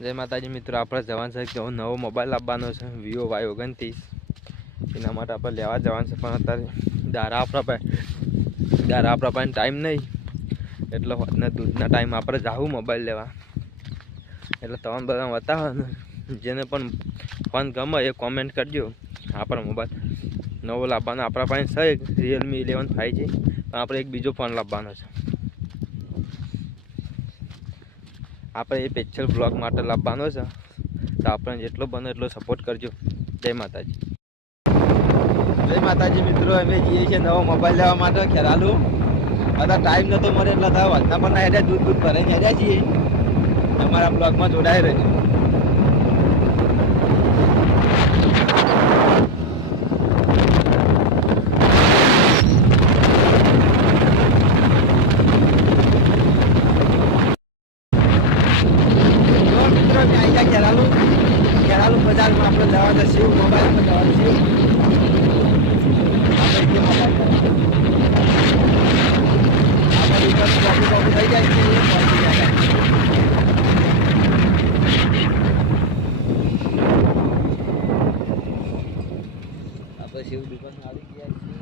જય માતાજી મિત્રો, આપણે જવાન છે કે નવો મોબાઈલ આપવાનો છે વિવો વાય ઓગણત્રીસ. એના માટે આપણે લેવા જવાનું છે, પણ અત્યારે દારા આપણા પાસે, દારા આપણા પાસે ટાઈમ નહીં. એટલે ને દૂધના ટાઈમ આપણે જાવું મોબાઈલ લેવા. એટલે તમામ બધા બતાવો, જેને પણ ફોન ગમે એ કોમેન્ટ કરજો. આપણો મોબાઈલ નવો લાવવાનો આપણા પાસે છે રિયલમી ઇલેવન ફાઈવ જી પણ આપણે એક બીજો ફોન લાવવાનો છે. આપણે એ સ્પેશિયલ બ્લોગ માટે લાવવાનો છે. તો આપણે જેટલો બને એટલો સપોર્ટ કરજો. જય માતાજી. જય માતાજી મિત્રો, અમે જઈએ છીએ નવો મોબાઈલ લેવા માટે ખેરાલુ. બધા ટાઈમ નતો મળે એટલે હતા વાતના પણ હેડ્યા દૂધ દૂધ ભરાઈને હેડ્યા છીએ. અમારા બ્લોગમાં જોડાઈ રહેજો જો મિત્રો અમે આવી ગયા ખેરાલુ ખેરાલુ બજારમાં આપણે જવા જશે મોબાઈલમાં જવા જશે આપણે જે મોબાઈલ આપણે ઉપર કોપી થઈ જાય છે આપણે શિવ દુકાન આવી ગયા છીએ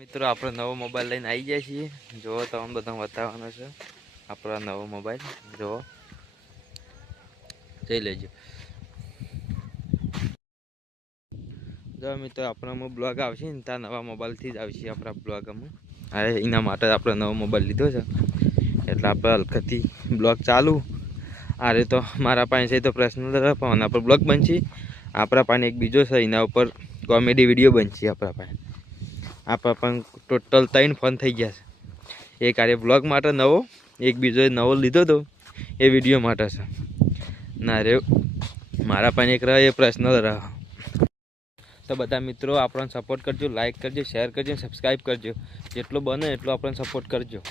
મિત્રો, આપણે નવો મોબાઈલ લઈને આવી ગયા છીએ. જુઓ તમને બધા બતાવવાનો છે. આપણો નવો મોબાઈલ જુઓ. જઈ લેજો. જો મિત્રો આપણામાં બ્લોગ આવશે ને, ત્યાં નવા મોબાઈલથી જ આવશે આપણા બ્લોગમાં હા એના માટે આપણે નવો મોબાઈલ લીધો છે. એટલે આપણે હલકતથી બ્લોગ ચાલુ. અરે, તો મારા પાસે તો પ્રશ્ન પણ પર બ્લોગ બનશે. આપણા પાસે એક બીજો છે, એના ઉપર કોમેડી વીડિયો બનશે આપણા પાસે. આપણા પણ ટોટલ ત્રણ ફોન થઈ ગયા છે. એક આરે બ્લોગ માટે નવો, એક બીજો નવો લીધો હતો એ વીડિયો માટે છે. ના રે, મારા પાસે એક રહે એ પર્સનલ રહે તો બધા મિત્રો, આપણને સપોર્ટ કરજો લાઇક કરજો શેર કરજો સબસ્ક્રાઈબ કરજો. જેટલો બને એટલો આપણને સપોર્ટ કરજો.